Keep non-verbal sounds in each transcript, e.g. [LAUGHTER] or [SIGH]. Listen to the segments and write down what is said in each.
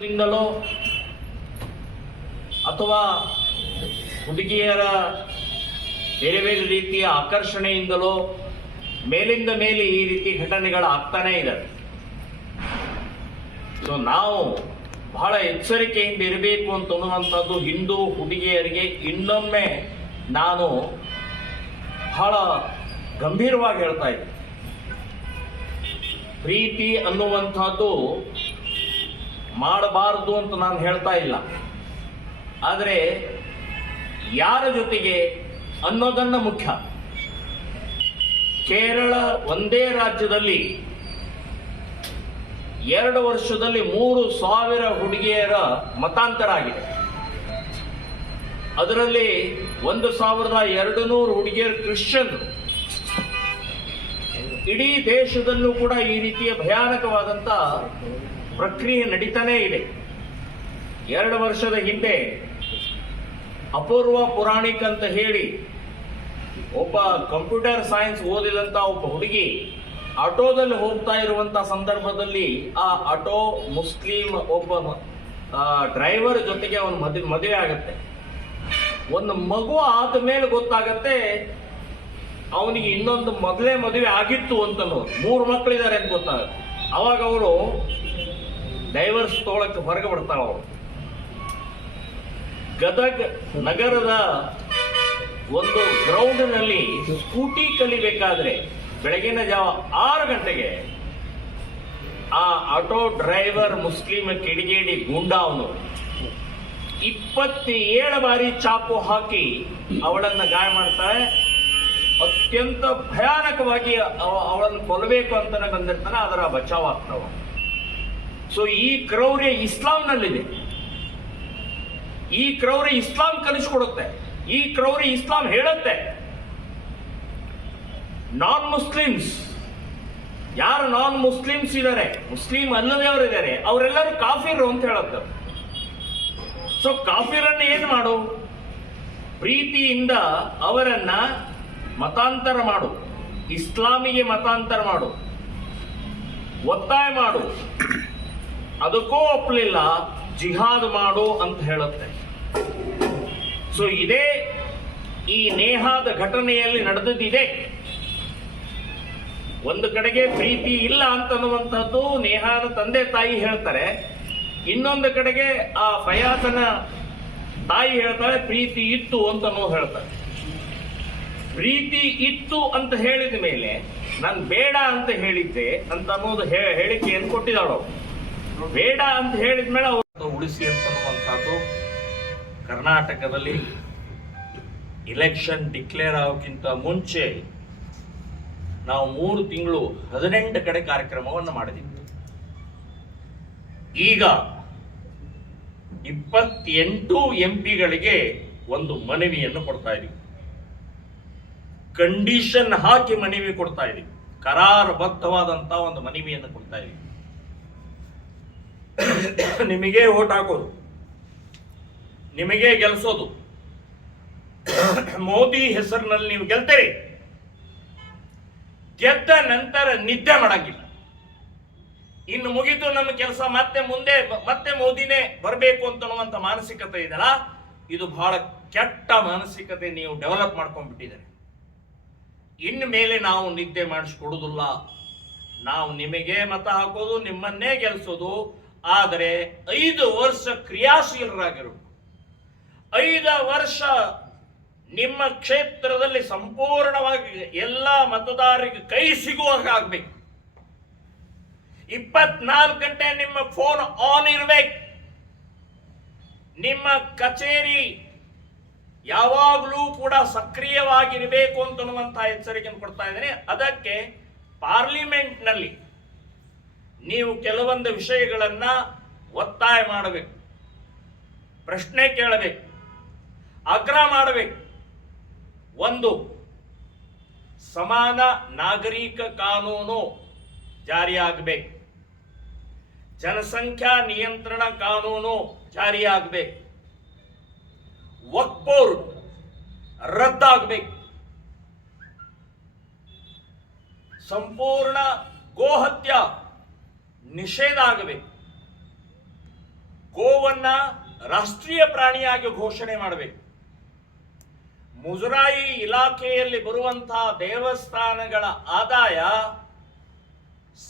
ದಿಂದಲೋ ಅಥವಾ ಹುಡುಗಿಯರ ಬೇರೆ ಬೇರೆ ರೀತಿಯ ಆಕರ್ಷಣೆಯಿಂದಲೋ ಮೇಲಿಂದ ಮೇಲೆ ಈ ರೀತಿ ಘಟನೆಗಳು ಆಗ್ತಾನೆ ಇದ್ದಾವೆ. ಸೊ ನಾವು ಬಹಳ ಎಚ್ಚರಿಕೆಯಿಂದ ಇರಬೇಕು ಅಂತ ಅನ್ನುವಂಥದ್ದು ಹಿಂದೂ ಹುಡುಗಿಯರಿಗೆ ಇನ್ನೊಮ್ಮೆ ನಾನು ಬಹಳ ಗಂಭೀರವಾಗಿ ಹೇಳ್ತಾ ಇದ್ದೆ. ಪ್ರೀತಿ ಅನ್ನುವಂಥದ್ದು ಮಾಡಬಾರದು ಅಂತ ನಾನು ಹೇಳ್ತಾ ಇಲ್ಲ. ಆದರೆ ಯಾರ ಜೊತೆಗೆ ಅನ್ನೋದನ್ನ ಮುಖ್ಯ. ಕೇರಳ ಒಂದೇ ರಾಜ್ಯದಲ್ಲಿ ಎರಡು ವರ್ಷದಲ್ಲಿ ಮೂರು ಸಾವಿರ ಹುಡುಗಿಯರ ಮತಾಂತರ ಆಗಿದೆ. ಅದರಲ್ಲಿ ಒಂದು ಸಾವಿರದ ಎರಡು ನೂರು ಹುಡುಗಿಯರು ಕ್ರಿಶ್ಚಿಯನ್ ಇಡೀ ದೇಶದಲ್ಲೂ ಕೂಡ ಈ ರೀತಿಯ ಭಯಾನಕವಾದಂತ ಪ್ರಕ್ರಿಯೆ ನಡೀತಾನೇ ಇದೆ. ಎರಡು ವರ್ಷದ ಹಿಂದೆ ಅಪೂರ್ವ ಪುರಾಣಿಕ್ ಅಂತ ಹೇಳಿ ಒಬ್ಬ ಕಂಪ್ಯೂಟರ್ ಸೈನ್ಸ್ ಓದಿದಂತ ಒಬ್ಬ ಹುಡುಗಿ ಆಟೋದಲ್ಲಿ ಹೋಗ್ತಾ ಇರುವಂತ ಸಂದರ್ಭದಲ್ಲಿ ಆ ಆಟೋ ಮುಸ್ಲಿಂ ಒಬ್ಬ ಡ್ರೈವರ್ ಜೊತೆಗೆ ಅವನು ಮದುವೆ ಮದುವೆ ಆಗುತ್ತೆ. ಒಂದು ಮಗು ಆದ ಮೇಲೆ ಗೊತ್ತಾಗತ್ತೆ ಅವನಿಗೆ ಇನ್ನೊಂದು ಮೊದಲೇ ಮದುವೆ ಆಗಿತ್ತು ಅಂತ ಮೂರು ಮಕ್ಕಳಿದ್ದಾರೆ ಅಂತ ಗೊತ್ತಾಗುತ್ತೆ. ಅವಾಗ ಅವರು ಡೈವರ್ಸ್ ತಗೊಳಕ್ಕೆ ಹೊರಗೆ ಬರ್ತಾವ ಗದಗ ಗದಗ್ ನಗರದ ಒಂದು ಗ್ರೌಂಡ್ನಲ್ಲಿ ಸ್ಕೂಟಿ ಕಲಿಬೇಕಾದ್ರೆ ಬೆಳಗಿನ ಜಾವ ಆರು ಗಂಟೆಗೆ ಆ ಆಟೋ ಡ್ರೈವರ್ ಮುಸ್ಲಿಂ ಕಿಡಿಗೇಡಿ ಗೂಂಡಾ ಅವನು ಇಪ್ಪತ್ತೇಳು ಬಾರಿ ಚಾಪು ಹಾಕಿ ಅವಳನ್ನ ಗಾಯ ಮಾಡ್ತಾಳೆ. ಅತ್ಯಂತ ಭಯಾನಕವಾಗಿ ಅವ- ಅವಳನ್ನು ಕೊಲ್ಲಬೇಕು ಅಂತಾನೆ ಬಂದಿರ್ತಾನೆ ಅದರ ಬಚಾವ್ ಆಗ್ತಾವ ಸೊ ಈ ಕ್ರೌರ್ಯ ಇಸ್ಲಾಂನಲ್ಲಿದೆ. ಈ ಕ್ರೌರ್ಯ ಇಸ್ಲಾಂ ಕಲಿಸಿಕೊಡುತ್ತೆ. ಈ ಕ್ರೌರ್ಯ ಇಸ್ಲಾಂ ಹೇಳುತ್ತೆ. ನಾನ್ ಮುಸ್ಲಿಮ್ಸ್ ಯಾರು ನಾನ್ ಮುಸ್ಲಿಮ್ಸ್ ಇದ್ದಾರೆ ಮುಸ್ಲಿಂ ಅಲ್ಲದವರು ಇದ್ದಾರೆ ಅವರೆಲ್ಲರೂ ಕಾಫಿರು ಅಂತ ಹೇಳುತ್ತೆ ಸೊ ಕಾಫಿರನ್ನ ಏನು ಮಾಡು? ಪ್ರೀತಿಯಿಂದ ಅವರನ್ನ ಮತಾಂತರ ಮಾಡು. ಇಸ್ಲಾಮಿಗೆ ಮತಾಂತರ ಮಾಡು. ಒತ್ತಾಯ ಮಾಡು. ಅದಕ್ಕೂ ಒಪ್ಪಲಿಲ್ಲ ಜಿಹಾದ್ ಮಾಡು ಅಂತ ಹೇಳುತ್ತೆ. ಸೊ ಇದೇ ಈ ನೇಹಾದ ಘಟನೆಯಲ್ಲಿ ನಡೆದಿದೆ ಒಂದು ಕಡೆಗೆ ಪ್ರೀತಿ ಇಲ್ಲ ಅಂತನ್ನುವಂಥದ್ದು ನೇಹಾದ ತಂದೆ ತಾಯಿ ಹೇಳ್ತಾರೆ. ಇನ್ನೊಂದು ಕಡೆಗೆ ಆ ಫಯಾಸನ ತಾಯಿ ಹೇಳ್ತಾಳೆ, ಪ್ರೀತಿ ಇತ್ತು ಅಂತನೂ ಹೇಳ್ತಾರೆ. ಪ್ರೀತಿ ಇತ್ತು ಅಂತ ಹೇಳಿದ ಮೇಲೆ, ನಾನು ಬೇಡ ಅಂತ ಹೇಳಿದ್ದೆ ಅಂತ ಅನ್ನೋದು ಹೇಳಿಕೆಯನ್ನು ಕೊಟ್ಟಿದ್ದಾಳು. ಬೇಡ ಅಂತ ಹೇಳಿದ ಮೇಲೆ ಅವರು ಉಳಿಸಿ ಅಂತನ್ನುವಂಥದ್ದು ಕರ್ನಾಟಕದಲ್ಲಿ ಇಲೆಕ್ಷನ್ ಡಿಕ್ಲೇರ್ ಆಗೋಕ್ಕಿಂತ ಮುಂಚೆ ನಾವು ಮೂರು ತಿಂಗಳು ಹದಿನೆಂಟು ಕಡೆ ಕಾರ್ಯಕ್ರಮವನ್ನು ಮಾಡಿದ್ದೀವಿ. ಈಗ ಇಪ್ಪತ್ತೆಂಟು ಎಂ ಪಿಗಳಿಗೆ ಒಂದು ಮನವಿಯನ್ನು ಕೊಡ್ತಾ ಇದೀವಿ. ಕಂಡೀಷನ್ ಹಾಕಿ ಮನವಿ ಕೊಡ್ತಾ ಇದೀವಿ. ಕರಾರಬದ್ಧವಾದಂತ ಒಂದು ಮನವಿಯನ್ನು ಕೊಡ್ತಾ ಇದೀವಿ. [COUGHS] ನಿಮಗೆ ಓಟ್ ಹಾಕೋದು. ನಿಮಗೆ ಗೆಲ್ಸೋದು. [COUGHS] ಮೋದಿ ಹೆಸರಿನಲ್ಲಿ ನೀವು ಗೆಲ್ತೀರಿ. ಗೆದ್ದ ನಂತರ ನಿದ್ದೆ ಮಾಡಂಗಿಲ್ಲ. ಇನ್ನು ಮುಗಿದು ನಮ್ಮ ಕೆಲಸ ಮತ್ತೆ ಮುಂದೆ ಮತ್ತೆ ಮೋದಿನೇ ಬರಬೇಕು ಅಂತನ್ನುವಂತ ಮಾನಸಿಕತೆ ಇದೆಯಲ್ಲ, ಇದು ಬಹಳ ಕೆಟ್ಟ ಮಾನಸಿಕತೆ ನೀವು ಡೆವಲಪ್ ಮಾಡ್ಕೊಂಡ್ಬಿಟ್ಟಿದ್ದಾರೆ. ಇನ್ನು ಮೇಲೆ ನಾವು ನಿದ್ದೆ ಮಾಡಿಸ್ಕೊಡುದಿಲ್ಲ ನಾವು ನಿಮಗೆ ಮತ ಹಾಕೋದು, ನಿಮ್ಮನ್ನೇ ಗೆಲ್ಸೋದು. ಆದರೆ ಐದು ವರ್ಷ ಕ್ರಿಯಾಶೀಲರಾಗಿರು ಐದು ವರ್ಷ ನಿಮ್ಮ ಕ್ಷೇತ್ರದಲ್ಲಿ ಸಂಪೂರ್ಣವಾಗಿ ಎಲ್ಲ ಮತದಾರರಿಗೆ ಕೈ ಸಿಗುವಾಗ ಆಗ್ಬೇಕು. ಇಪ್ಪತ್ನಾಲ್ಕು ಗಂಟೆ ನಿಮ್ಮ ಫೋನ್ ಆನ್ ಇರಬೇಕು. ನಿಮ್ಮ ಕಚೇರಿ ಯಾವಾಗಲೂ ಕೂಡ ಸಕ್ರಿಯವಾಗಿರಬೇಕು ಅಂತನ್ನುವಂತಹ ಎಚ್ಚರಿಕೆಯನ್ನು ಕೊಡ್ತಾ ಇದ್ದೇನೆ. ಅದಕ್ಕೆ ಪಾರ್ಲಿಮೆಂಟ್ನಲ್ಲಿ ನೀವು ಕೆಲವೊಂದು ವಿಷಯಗಳನ್ನ ಒತ್ತಾಯ ಮಾಡಬೇಕು. ಪ್ರಶ್ನೆ ಕೇಳಬೇಕು. ಆಗ್ರಹ ಮಾಡಬೇಕು. ಒಂದು, ಸಮಾನ ನಾಗರಿಕ ಕಾನೂನು ಜಾರಿಯಾಗಬೇಕು. ಜನಸಂಖ್ಯಾ ನಿಯಂತ್ರಣ ಕಾನೂನು ಜಾರಿಯಾಗಬೇಕು. ವಕ್ ರದ್ದಾಗಬೇಕು. ಸಂಪೂರ್ಣ ಗೋಹತ್ಯ ನಿಷೇಧ ಆಗಬೇಕು. ಗೋವನ್ನ ರಾಷ್ಟ್ರೀಯ ಪ್ರಾಣಿಯಾಗಿ ಘೋಷಣೆ ಮಾಡಬೇಕು. ಮುಜರಾಯಿ ಇಲಾಖೆಯಲ್ಲಿ ಬರುವಂತಹ ದೇವಸ್ಥಾನಗಳ ಆದಾಯ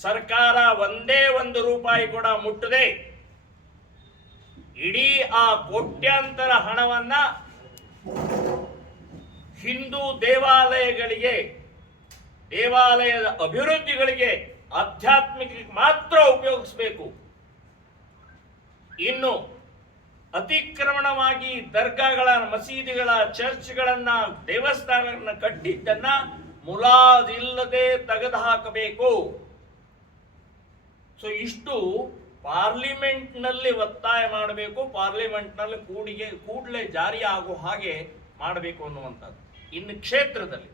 ಸರ್ಕಾರ ಒಂದೇ ಒಂದು ರೂಪಾಯಿ ಕೂಡ ಮುಟ್ಟದೆ. ಇಡೀ ಆ ಕೋಟ್ಯಾಂತರ ಹಣವನ್ನ ಹಿಂದೂ ದೇವಾಲಯಗಳಿಗೆ, ದೇವಾಲಯದ ಅಭಿವೃದ್ಧಿಗಳಿಗೆ ಆಧ್ಯಾತ್ಮಿಕ ಮಾತ್ರ ಉಪಯೋಗಿಸಬೇಕು. ಇನ್ನು ಅತಿಕ್ರಮಣವಾಗಿ ದರ್ಗಾಗಳ, ಮಸೀದಿಗಳ, ಚರ್ಚ್ಗಳನ್ನ, ದೇವಸ್ಥಾನಗಳನ್ನ ಕಟ್ಟಿದ್ದನ್ನ ಮುಲಾದಿಲ್ಲದೆ ತೆಗೆದು ಹಾಕಬೇಕು ಸೊ ಇಷ್ಟು ಪಾರ್ಲಿಮೆಂಟ್ನಲ್ಲಿ ಒತ್ತಾಯ ಮಾಡಬೇಕು, ಪಾರ್ಲಿಮೆಂಟ್ನಲ್ಲಿ ಕೂಡಿಗೆ, ಕೂಡಲೇ ಜಾರಿ ಆಗೋ ಹಾಗೆ ಮಾಡಬೇಕು ಅನ್ನುವಂಥದ್ದು. ಇನ್ನು ಕ್ಷೇತ್ರದಲ್ಲಿ?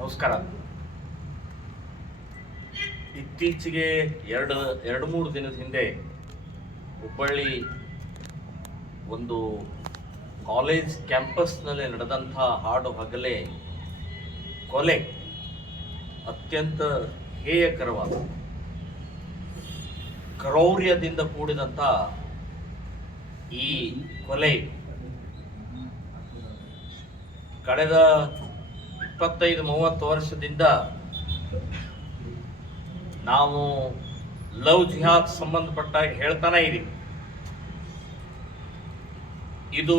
ನಮಸ್ಕಾರ. ಇತ್ತೀಚೆಗೆ ಎರಡು ಎರಡು ಮೂರು ದಿನದ ಹಿಂದೆ ಹುಬ್ಬಳ್ಳಿ ಒಂದು ಕಾಲೇಜ್ ಕ್ಯಾಂಪಸ್ನಲ್ಲಿ ನಡೆದಂಥ ಹಾಡು ಹಗಲೇ ಕೊಲೆ ಅತ್ಯಂತ ಹೇಯಕರವಾದ, ಕ್ರೌರ್ಯದಿಂದ ಕೂಡಿದಂಥ ಈ ಕೊಲೆ. ಕಳೆದ ಇಪ್ಪತ್ತೈದು, ಮೂವತ್ತು ವರ್ಷದಿಂದ ನಾವು ಲವ್ ಜಿಹಾದ್ ಸಂಬಂಧಪಟ್ಟಾಗ ಹೇಳ್ತಾನೆ ಇದೀವಿ. ಇದು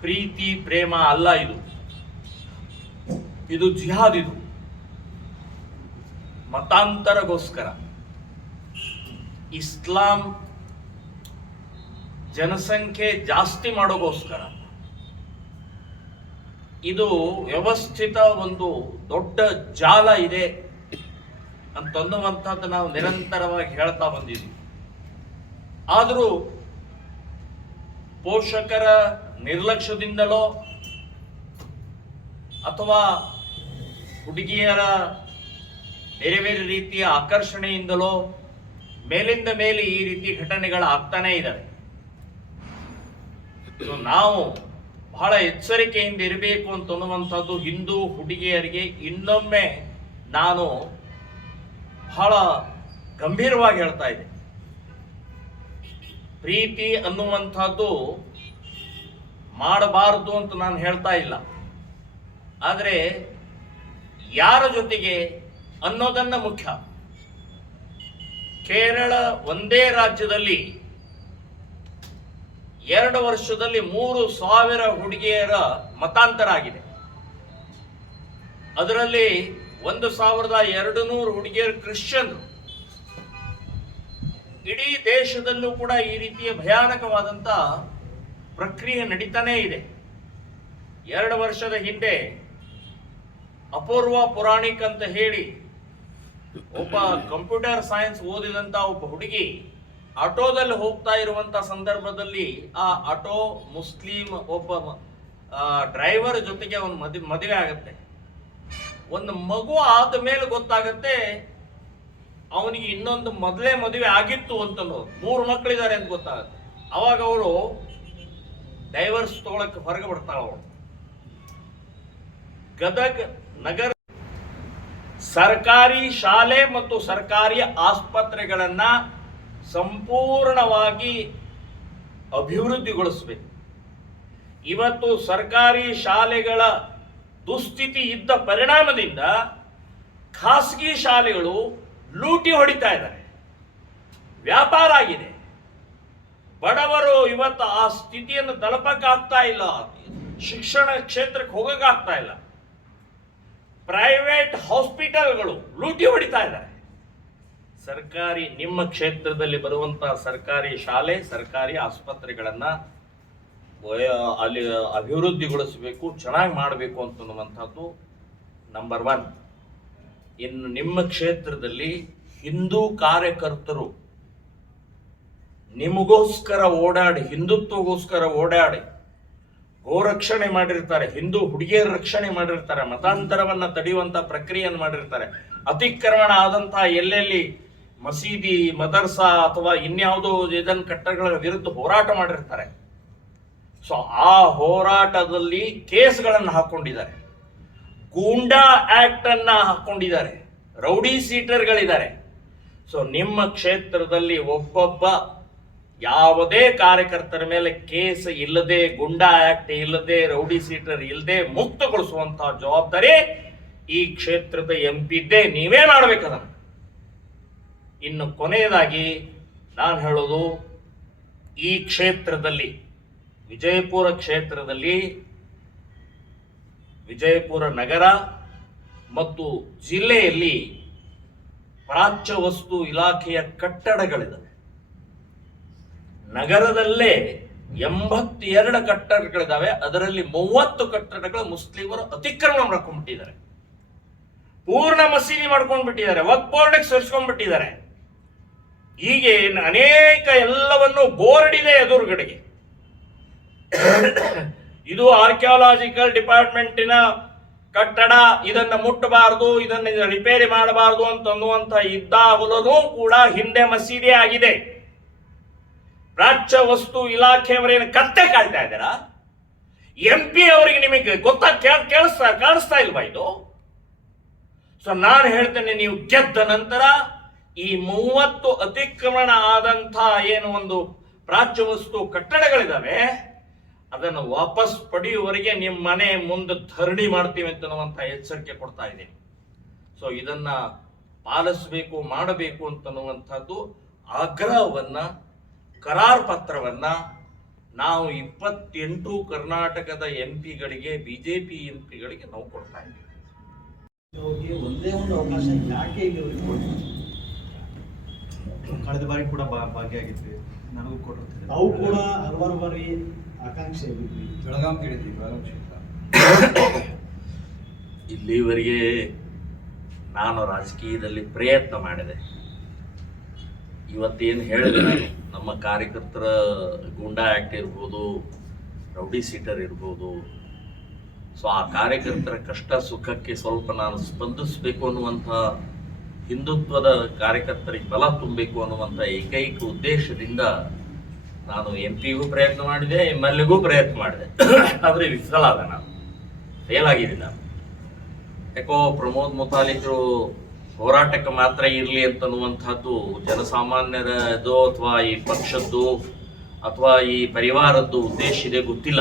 ಪ್ರೀತಿ, ಪ್ರೇಮ ಅಲ್ಲ ಇದು. ಇದು ಜಿಹಾದ್ ಇದು. ಮತಾಂತರಗೋಸ್ಕರ ಇಸ್ಲಾಂ ಜನಸಂಖ್ಯೆ ಜಾಸ್ತಿ ಮಾಡೋಗೋಸ್ಕರ ಇದು ವ್ಯವಸ್ಥಿತ ಒಂದು ದೊಡ್ಡ ಜಾಲ ಇದೆ ಅಂತನ್ನುವಂಥದ್ದು ನಾವು ನಿರಂತರವಾಗಿ ಹೇಳ್ತಾ ಬಂದಿದ್ದೀವಿ ಆದರೂ ಪೋಷಕರ ನಿರ್ಲಕ್ಷ್ಯದಿಂದಲೋ ಅಥವಾ ಹುಡುಗಿಯರ ಬೇರೆ ಬೇರೆ ರೀತಿಯ ಆಕರ್ಷಣೆಯಿಂದಲೋ ಮೇಲಿಂದ ಮೇಲೆ ಈ ರೀತಿ ಘಟನೆಗಳು ಆಗ್ತಾನೇ ಇದ್ದಾವೆ ನಾವು ಬಹಳ ಎಚ್ಚರಿಕೆಯಿಂದ ಇರಬೇಕು ಅಂತ ಅನ್ನುವಂಥದ್ದು ಹಿಂದೂ ಹುಡುಗಿಯರಿಗೆ ಇನ್ನೊಮ್ಮೆ ನಾನು ಬಹಳ ಗಂಭೀರವಾಗಿ ಹೇಳ್ತಾ ಇದ್ದೆ. ಪ್ರೀತಿ ಅನ್ನುವಂಥದ್ದು ಮಾಡಬಾರದು ಅಂತ ನಾನು ಹೇಳ್ತಾ ಇಲ್ಲ. ಆದರೆ ಯಾರ ಜೊತೆಗೆ ಅನ್ನೋದನ್ನ ಮುಖ್ಯ. ಕೇರಳ ಒಂದೇ ರಾಜ್ಯದಲ್ಲಿ ಎರಡು ವರ್ಷದಲ್ಲಿ ಮೂರು ಸಾವಿರ ಹುಡುಗಿಯರ ಮತಾಂತರ ಆಗಿದೆ. ಅದರಲ್ಲಿ ಒಂದು ಸಾವಿರದ ಎರಡು ನೂರು ಹುಡುಗಿಯರು ಕ್ರಿಶ್ಚಿಯನ್ರು. ಇಡೀ ದೇಶದಲ್ಲೂ ಕೂಡ ಈ ರೀತಿಯ ಭಯಾನಕವಾದಂತ ಪ್ರಕ್ರಿಯೆ ನಡೀತಾನೇ ಇದೆ. ಎರಡು ವರ್ಷದ ಹಿಂದೆ ಅಪೂರ್ವ ಪುರಾಣಿಕ್ ಅಂತ ಹೇಳಿ ಒಬ್ಬ ಕಂಪ್ಯೂಟರ್ ಸೈನ್ಸ್ ಓದಿದಂತ ಒಬ್ಬ ಹುಡುಗಿ ಆಟೋದಲ್ಲಿ ಹೋಗ್ತಾ ಇರುವಂತ ಸಂದರ್ಭದಲ್ಲಿ ಆ ಆಟೋ ಮುಸ್ಲಿಂ ಒಬ್ಬ ಡ್ರೈವರ್ ಜೊತೆಗೆ ಅವನು ಮದುವೆ ಮದುವೆ ಆಗತ್ತೆ. ಒಂದು ಮಗು ಆದ ಮೇಲೆ ಗೊತ್ತಾಗತ್ತೆ, ಅವನಿಗೆ ಇನ್ನೊಂದು ಮೊದಲೇ ಮದುವೆ ಆಗಿತ್ತು ಅಂತ ಮೂರು ಮಕ್ಕಳಿದ್ದಾರೆ ಅಂತ ಗೊತ್ತಾಗತ್ತೆ. ಅವಾಗ ಅವಳು ಡೈವರ್ಸ್ ತಗೊಳಕ್ಕೆ ಹೊರಗೆ ಬಿಡ್ತಾಳ ಅವಳು. ಗದಗ್ ನಗರ ಸರ್ಕಾರಿ ಶಾಲೆ ಮತ್ತು ಸರ್ಕಾರಿ ಆಸ್ಪತ್ರೆಗಳನ್ನ ಸಂಪೂರ್ಣವಾಗಿ ಅಭಿವೃದ್ಧಿಗೊಳಿಸಬೇಕು. ಇವತ್ತು ಸರ್ಕಾರಿ ಶಾಲೆಗಳ ದುಸ್ಥಿತಿ ಇದ್ದ ಪರಿಣಾಮದಿಂದ ಖಾಸಗಿ ಶಾಲೆಗಳು ಲೂಟಿ ಹೊಡಿತಾ ಇದ್ದಾರೆ. ವ್ಯಾಪಾರ ಆಗಿದೆ. ಬಡವರು ಇವತ್ತು ಆ ಸ್ಥಿತಿಯನ್ನು ತಲುಪಕ್ಕಾಗ್ತಾ ಇಲ್ಲ. ಶಿಕ್ಷಣ ಕ್ಷೇತ್ರಕ್ಕೆ ಹೋಗಕ್ಕಾಗ್ತಾ ಇಲ್ಲ. ಪ್ರೈವೇಟ್ ಹಾಸ್ಪಿಟಲ್ಗಳು ಲೂಟಿ ಹೊಡಿತಾ ಇದ್ದಾರೆ. ಸರ್ಕಾರಿ, ನಿಮ್ಮ ಕ್ಷೇತ್ರದಲ್ಲಿ ಬರುವಂತಹ ಸರ್ಕಾರಿ ಶಾಲೆ, ಸರ್ಕಾರಿ ಆಸ್ಪತ್ರೆಗಳನ್ನ ಅಲ್ಲಿ ಅಭಿವೃದ್ಧಿಗೊಳಿಸಬೇಕು, ಚೆನ್ನಾಗಿ ಮಾಡಬೇಕು ಅಂತನ್ನುವಂಥದ್ದು ನಂಬರ್ ಒನ್ ಇನ್ನು ನಿಮ್ಮ ಕ್ಷೇತ್ರದಲ್ಲಿ ಹಿಂದೂ ಕಾರ್ಯಕರ್ತರು, ನಿಮಗೋಸ್ಕರ ಓಡಾಡಿ, ಹಿಂದುತ್ವಗೋಸ್ಕರ ಓಡಾಡಿ, ಗೋರಕ್ಷಣೆ ಮಾಡಿರ್ತಾರೆ, ಹಿಂದೂ ಹುಡುಗಿಯರ ರಕ್ಷಣೆ ಮಾಡಿರ್ತಾರೆ, ಮತಾಂತರವನ್ನು ತಡೆಯುವಂಥ ಪ್ರಕ್ರಿಯೆಯನ್ನು ಮಾಡಿರ್ತಾರೆ, ಅತಿಕ್ರಮಣ ಆದಂತಹ ಎಲ್ಲೆಲ್ಲಿ ಮಸೀದಿ, ಮದರ್ಸಾ ಅಥವಾ ಇನ್ಯಾವುದೋ ಇದನ್ನ ಕಟ್ಟಡಗಳ ವಿರುದ್ಧ ಹೋರಾಟ ಮಾಡಿರ್ತಾರೆ. ಸೊ ಆ ಹೋರಾಟದಲ್ಲಿ ಕೇಸ್ಗಳನ್ನು ಹಾಕೊಂಡಿದ್ದಾರೆ. ಗೂಂಡಾ ಆಕ್ಟ್ ಅನ್ನ ಹಾಕೊಂಡಿದ್ದಾರೆ. ರೌಡಿ ಸೀಟರ್ಗಳಿದ್ದಾರೆ. ಸೊ ನಿಮ್ಮ ಕ್ಷೇತ್ರದಲ್ಲಿ ಒಬ್ಬೊಬ್ಬ ಯಾವುದೇ ಕಾರ್ಯಕರ್ತರ ಮೇಲೆ ಕೇಸ್ ಇಲ್ಲದೆ, ಗುಂಡಾ ಆಕ್ಟ್ ಇಲ್ಲದೆ, ರೌಡಿ ಸೀಟರ್ ಇಲ್ಲದೆ ಮುಕ್ತಗೊಳಿಸುವಂತಹ ಜವಾಬ್ದಾರಿ ಈ ಕ್ಷೇತ್ರದ ಎಂಪಿದ್ದೇ ನೀವೇ ಮಾಡ್ಬೇಕದನ್ನ. ಇನ್ನು ಕೊನೆಯದಾಗಿ ನಾನು ಹೇಳೋದು ಈ ಕ್ಷೇತ್ರದಲ್ಲಿ, ವಿಜಯಪುರ ಕ್ಷೇತ್ರದಲ್ಲಿ ವಿಜಯಪುರ ನಗರ ಮತ್ತು ಜಿಲ್ಲೆಯಲ್ಲಿ ಪ್ರಾಚ್ಯ ವಸ್ತು ಇಲಾಖೆಯ ಕಟ್ಟಡಗಳಿದ್ದಾವೆ ನಗರದಲ್ಲೇ ಎಂಬತ್ತೆರಡು ಕಟ್ಟಡಗಳಿದ್ದಾವೆ ಅದರಲ್ಲಿ ಮೂವತ್ತು ಕಟ್ಟಡಗಳು ಮುಸ್ಲಿಮರು ಅತಿಕ್ರಮಣ ಮಾಡ್ಕೊಂಡ್ಬಿಟ್ಟಿದ್ದಾರೆ. ಪೂರ್ಣ ಮಸೀದಿ ಮಾಡ್ಕೊಂಡ್ಬಿಟ್ಟಿದ್ದಾರೆ. ವಕ್ ಬೋರ್ಡ್ ಸೇರಿಸ್ಕೊಂಡ್ಬಿಟ್ಟಿದ್ದಾರೆ ಹೀಗೆ ಅನೇಕ ಎಲ್ಲವನ್ನು ಬೋರ್ಡಿದೆ ಎದುರುಗಡೆಗೆ. ಇದು ಆರ್ಕಿಯಾಲಜಿಕಲ್ ಡಿಪಾರ್ಟ್ಮೆಂಟಿನ ಕಟ್ಟಡ, ಇದನ್ನ ಮುಟ್ಟಬಾರದು, ಇದನ್ನ ರಿಪೇರಿ ಮಾಡಬಾರದು ಅಂತ ಅನ್ನುವಂತ ಇದ್ದಾಗಲೂ ಕೂಡ ಹಿಂದೆ ಮಸೀದಿ ಆಗಿದೆ. ಪ್ರಾಚ್ಯ ವಸ್ತು ಇಲಾಖೆಯವರೇನು ಕತ್ತೆ ಕಾಯ್ತಾ ಇದ್ದೀರಾ? ಎಂ ಪಿ ಅವರಿಗೆ ನಿಮಗೆ ಗೊತ್ತಾ? ಕೇಳ್- ಕೇಳಿಸ್ತಾ ಕಾಣಿಸ್ತಾ ಇಲ್ವಾ ಇದು? ಸೊ ನಾನು ಹೇಳ್ತೇನೆ, ನೀವು ಗೆದ್ದ ನಂತರ ಈ ಮೂವತ್ತು ಅತಿಕ್ರಮಣ ಆದಂಥ ಏನು ಒಂದು ಪ್ರಾಚ್ಯ ವಸ್ತು ಕಟ್ಟಡಗಳಿದಾವೆ, ಅದನ್ನು ವಾಪಸ್ ಪಡೆಯುವವರೆಗೆ ನಿಮ್ಮ ಮನೆ ಮುಂದೆ ಧರಣಿ ಮಾಡ್ತೀವಿ ಅಂತನ್ನುವಂಥ ಎಚ್ಚರಿಕೆ ಕೊಡ್ತಾ ಇದ್ದೀನಿ ಸೊ ಇದನ್ನ ಪಾಲಿಸಬೇಕು, ಮಾಡಬೇಕು ಅಂತನ್ನುವಂಥದ್ದು ಆಗ್ರಹವನ್ನ, ಕರಾರ್ ಪತ್ರವನ್ನ ನಾವು ಇಪ್ಪತ್ತೆಂಟು ಕರ್ನಾಟಕದ ಎಂ ಪಿಗಳಿಗೆ ಬಿಜೆಪಿ ಎಂ ಪಿಗಳಿಗೆ ನಾವು ಕೊಡ್ತಾ ಇದ್ದೀವಿ ಒಂದೇ ಒಂದು ಅವಕಾಶ ಯಾಕೆ? ಕಳೆದ ಬಾರಿ ಕೂಡ ಭಾಗಿಯಾಗಿದ್ವಿ ನನಗೂ ಕೊಟ್ಟಿರ್ತೀವಿ ನಾವು ಕೂಡ ಹಲವಾರು ಬಾರಿ ಆಕಾಂಕ್ಷೆ ಆಗಿದ್ವಿ ಬೆಳಗಾಂ ಕೇಳಿದ್ವಿ ಬೆಳಗಾಂ ಕ್ಷೇತ್ರ. ಇಲ್ಲಿವರೆಗೆ ನಾನು ರಾಜಕೀಯದಲ್ಲಿ ಪ್ರಯತ್ನ ಮಾಡಿದೆ. ಇವತ್ತೇನು ಹೇಳಿದೆ ನಾನು ನಮ್ಮ ಕಾರ್ಯಕರ್ತರ ಗುಂಡಾ ಆ್ಯಕ್ಟ್ ಇರ್ಬೋದು ರೌಡಿ ಸೀಟರ್ ಇರ್ಬೋದು. ಸೊ ಆ ಕಾರ್ಯಕರ್ತರ ಕಷ್ಟ ಸುಖಕ್ಕೆ ಸ್ವಲ್ಪ ನಾನು ಸ್ಪಂದಿಸಬೇಕು ಅನ್ನುವಂಥ ಹಿಂದುತ್ವದ ಕಾರ್ಯಕರ್ತರಿಗೆ ಬಲ ತುಂಬಬೇಕು ಅನ್ನುವಂಥ ಏಕೈಕ ಉದ್ದೇಶದಿಂದ ನಾನು ಎಂ ಪಿಗೂ ಪ್ರಯತ್ನ ಮಾಡಿದೆ ಎಂ ಎಲ್ ಎಗೂ ಪ್ರಯತ್ನ ಮಾಡಿದೆ. ಆದರೆ ವಿಫಲ ಆದ ನಾನು. ಫೇಲ್ ಆಗಿದ್ದೀನಿ ನಾನು. ಯಾಕೋ ಪ್ರಮೋದ್ ಮುತಾಲಿಕರು ಹೋರಾಟಕ್ಕೆ ಮಾತ್ರ ಇರಲಿ ಅಂತನ್ನುವಂಥದ್ದು ಜನಸಾಮಾನ್ಯರದ್ದು ಅಥವಾ ಈ ಪಕ್ಷದ್ದು ಅಥವಾ ಈ ಪರಿವಾರದ್ದು ಉದ್ದೇಶ ಇದೆ ಗೊತ್ತಿಲ್ಲ.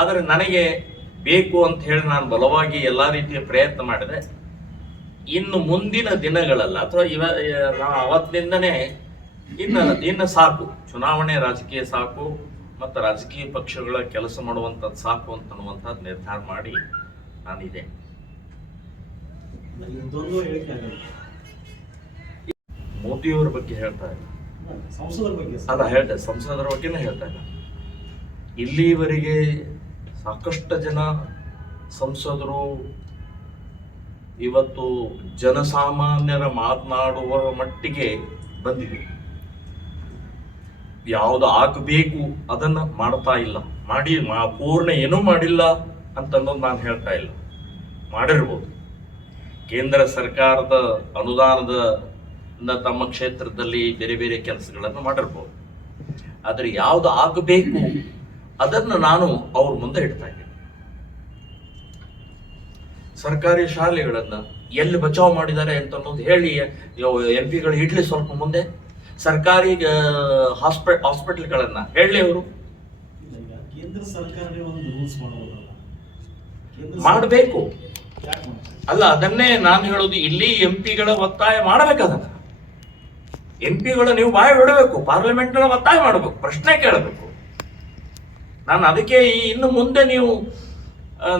ಆದರೆ ನನಗೆ ಬೇಕು ಅಂತ ಹೇಳಿ ನಾನು ಬಲವಾಗಿ ಎಲ್ಲ ರೀತಿಯ ಪ್ರಯತ್ನ ಮಾಡಿದೆ. ಇನ್ನು ಮುಂದಿನ ದಿನಗಳಲ್ಲ ಅಥವಾ ಇವ ನಾವು ಅವತ್ತಿನಿಂದನೇ ಇನ್ನು ಇನ್ನು ಸಾಕು. ಚುನಾವಣೆ ರಾಜಕೀಯ ಸಾಕು ಮತ್ತು ರಾಜಕೀಯ ಪಕ್ಷಗಳ ಕೆಲಸ ಮಾಡುವಂಥದ್ದು ಸಾಕು ಅಂತ ಅನ್ನುವಂಥದ್ದು ನಿರ್ಧಾರ ಮಾಡಿ ನಾನಿದೆ ಮೋದಿಯವರ ಬಗ್ಗೆ ಹೇಳ್ತಾ ಇಲ್ಲ. ಸಂಸದರ ಬಗ್ಗೆ ಸರ್. ಅಲ್ಲ ಹೇಳ್ತೆ ಸಂಸದರ ಬಗ್ಗೆನೇ ಹೇಳ್ತಾ ಇಲ್ಲ. ಇಲ್ಲಿವರೆಗೆ ಸಾಕಷ್ಟು ಜನ ಸಂಸದರು ಇವತ್ತು ಜನಸಾಮಾನ್ಯರ ಮಾತನಾಡುವ ಮಟ್ಟಿಗೆ ಬಂದಿದೆ. ಯಾವುದು ಆಗಬೇಕು ಅದನ್ನ ಮಾಡ್ತಾ ಇಲ್ಲ. ಮಾಡಿ ಪೂರ್ಣ ಏನೂ ಮಾಡಿಲ್ಲ ಅಂತ ಅನ್ನೋದು ನಾನು ಹೇಳ್ತಾ ಇಲ್ಲ. ಮಾಡಿರ್ಬೋದು. ಕೇಂದ್ರ ಸರ್ಕಾರದ ಅನುದಾನದ ತಮ್ಮ ಕ್ಷೇತ್ರದಲ್ಲಿ ಬೇರೆ ಬೇರೆ ಕೆಲಸಗಳನ್ನು ಮಾಡಿರ್ಬೋದು. ಆದರೆ ಯಾವುದು ಆಗಬೇಕು ಅದನ್ನು ನಾನು ಅವ್ರ ಮುಂದೆ ಇಡ್ತಾ ಇದ್ದೀನಿ. ಸರ್ಕಾರಿ ಶಾಲೆಗಳನ್ನು ಎಲ್ಲಿ ಬಚಾವ್ ಮಾಡಿದ್ದಾರೆ ಅಂತ ಅನ್ನೋದು ಹೇಳಿ ಎಂ ಪಿಗಳು ಇಡ್ಲಿ ಸ್ವಲ್ಪ ಮುಂದೆ. ಸರ್ಕಾರಿ ಹಾಸ್ಪಿ ಹಾಸ್ಪಿಟಲ್ಗಳನ್ನ ಹೇಳಿ ಅವರು. ಮಾಡಬೇಕು? ಅಲ್ಲ ಅದನ್ನೇ ನಾನು ಹೇಳೋದು ಇಲ್ಲಿ ಎಂ ಪಿಗಳ ಒತ್ತಾಯ ಮಾಡಬೇಕದನ್ನ ಎಂ ಪಿಗಳು ನೀವು ಬಾಯಿ ಬಿಡಬೇಕು ಪಾರ್ಲಿಮೆಂಟ್ ಒತ್ತಾಯ ಮಾಡಬೇಕು ಪ್ರಶ್ನೆ ಕೇಳಬೇಕು. ನಾನು ಅದಕ್ಕೆ ಇನ್ನು ಮುಂದೆ ನೀವು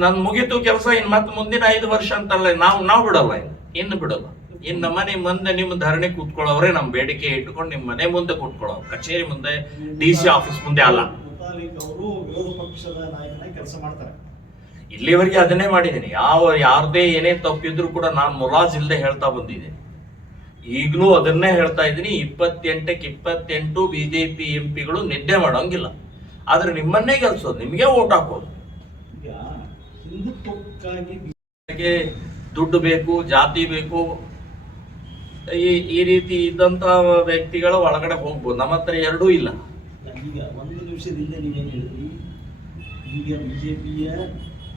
ನನ್ನ ಮುಗಿತು ಕೆಲಸ ಇನ್ನು ಮತ್ತೆ ಮುಂದಿನ ಐದು ವರ್ಷ ಅಂತಲ್ಲ ನಾವು ನಾವು ಬಿಡಲ್ಲ ಇನ್ನು. ಇನ್ನು ಬಿಡಲ್ಲ. ಇನ್ನು ನಮ್ಮ ಮನೆ ಮುಂದೆ ನಿಮ್ಮ ಧರಣಿ ಕೂತ್ಕೊಳ್ಳೋರೆ ನಮ್ಮ ಬೇಡಿಕೆ ಇಟ್ಕೊಂಡು ನಿಮ್ಮ ಮನೆ ಮುಂದೆ ಕೂತ್ಕೊಳ್ಳೋ ಕಚೇರಿ ಮುಂದೆ ಡಿ ಸಿ ಆಫೀಸ್ ಮುಂದೆ ಅಲ್ಲ. ಇಲ್ಲಿವರೆಗೆ ಅದನ್ನೇ ಮಾಡಿದ್ದೀನಿ. ಯಾವ ಯಾರದೇ ಏನೇ ತಪ್ಪಿದ್ರು ಕೂಡ ನಾನು ಮುಲಾಜ್ ಇಲ್ಲದೆ ಹೇಳ್ತಾ ಬಂದಿದ್ದೀನಿ. ಈಗಲೂ ಅದನ್ನೇ ಹೇಳ್ತಾ ಇದ್ದೀನಿ. ಇಪ್ಪತ್ತೆಂಟಕ್ಕೆ ಇಪ್ಪತ್ತೆಂಟು ಬಿಜೆಪಿ ಎಂ ಪಿಗಳು ನಿದ್ದೆ ಮಾಡೋಂಗಿಲ್ಲ. ಆದ್ರೆ ನಿಮ್ಮನ್ನೇ ಗೆಲ್ಸೋದು ನಿಮಗೆ ಓಟ್ ಹಾಕೋದು. ಹಿಂದುತ್ವಕ್ಕಾಗಿ ದುಡ್ಡು ಬೇಕು ಜಾತಿ ಬೇಕು ಈ ಈ ರೀತಿ ಇದ್ದಂತ ವ್ಯಕ್ತಿಗಳ ಒಳಗಡೆ ಹೋಗ್ಬೋದು. ನಮ್ಮ ಹತ್ರ ಎರಡೂ ಇಲ್ಲ. ಈಗ ಒಂದು ನಿಮಿಷದಿಂದ ನೀವೇನು ಹೇಳಿದ್ರಿ? ಈಗ ಬಿಜೆಪಿಯ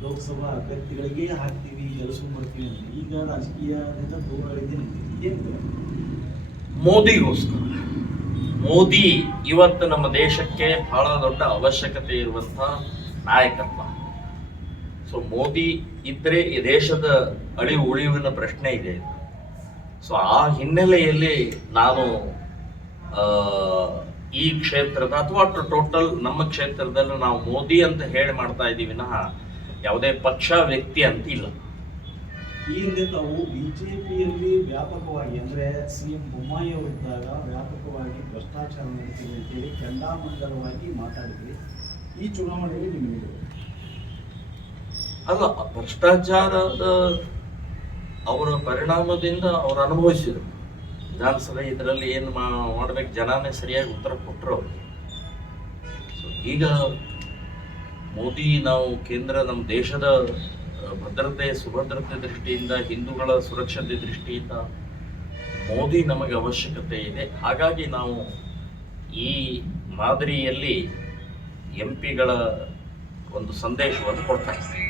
ಲೋಕಸಭಾ ಅಭ್ಯರ್ಥಿಗಳಿಗೆ ಹಾಕ್ತೀವಿ ಕೆಲಸ ಮಾಡ್ತೀವಿ ಅಂತ ಈಗ ರಾಜಕೀಯದಿಂದ ದೂರ ಇಳಿದು ನಿಂತಿದ್ದೀವಿ ಏನು ಮೋದಿಗೋಸ್ಕರ. ಮೋದಿ ಇವತ್ತು ನಮ್ಮ ದೇಶಕ್ಕೆ ಬಹಳ ದೊಡ್ಡ ಅವಶ್ಯಕತೆ ಇರುವಂತ ನಾಯಕತ್ವ. ಸೊ ಮೋದಿ ಇದ್ರೆ ಈ ದೇಶದ ಅಳಿವು ಉಳಿವಿನ ಪ್ರಶ್ನೆ ಇದೆ. ಸೊ ಆ ಹಿನ್ನೆಲೆಯಲ್ಲಿ ನಾನು ಈ ಕ್ಷೇತ್ರದ ಅಥವಾ ಟೋಟಲ್ ನಮ್ಮ ಕ್ಷೇತ್ರದಲ್ಲಿ ನಾವು ಮೋದಿ ಅಂತ ಹೇಳಿ ಮಾಡ್ತಾ ಇದ್ದೀವಿ ವಿನಃ ಯಾವುದೇ ಪಕ್ಷ, ವ್ಯಕ್ತಿ ಅಂತ ಇಲ್ಲ. ಈ ಹಿಂದೆ ತಾವು ಬಿಜೆಪಿಯಲ್ಲಿ ವ್ಯಾಪಕವಾಗಿ ಅಂದ್ರೆ ಸಿ ಎಂ ಬೊಮ್ಮಾಯಿ ಅವರಿದ್ದಾಗ ವ್ಯಾಪಕವಾಗಿ ಭ್ರಷ್ಟಾಚಾರ ನಡೆಸಿದೆ ಅಂತೇಳಿ ಖಂಡಾಮಂಡಲವಾಗಿ ಮಾತಾಡಿದ್ರಿ. ಈ ಚುನಾವಣೆಯಲ್ಲಿ ನಿಮಗೆ ಅಲ್ಲ, ಭ್ರಷ್ಟಾಚಾರದ ಅವರ ಪರಿಣಾಮದಿಂದ ಅವ್ರು ಅನುಭವಿಸಿದ್ರು. ವಿಧಾನಸಭೆ ಇದರಲ್ಲಿ ಏನು ಮಾಡ್ಬೇಕು, ಜನಾನೇ ಸರಿಯಾಗಿ ಉತ್ತರ ಕೊಟ್ಟರು ಅವರು. ಸೊ ಈಗ ಮೋದಿ ನಾವು ಕೇಂದ್ರ, ನಮ್ಮ ದೇಶದ ಭದ್ರತೆ, ಸುಭದ್ರತೆ ದೃಷ್ಟಿಯಿಂದ, ಹಿಂದೂಗಳ ಸುರಕ್ಷತೆ ದೃಷ್ಟಿಯಿಂದ ಮೋದಿ ನಮಗೆ ಅವಶ್ಯಕತೆ ಇದೆ. ಹಾಗಾಗಿ ನಾವು ಈ ಮಾದರಿಯಲ್ಲಿ ಎಂ ಪಿಗಳ ಒಂದು ಸಂದೇಶವನ್ನು ಕೊಡ್ತಾ ಇದ್ದೀವಿ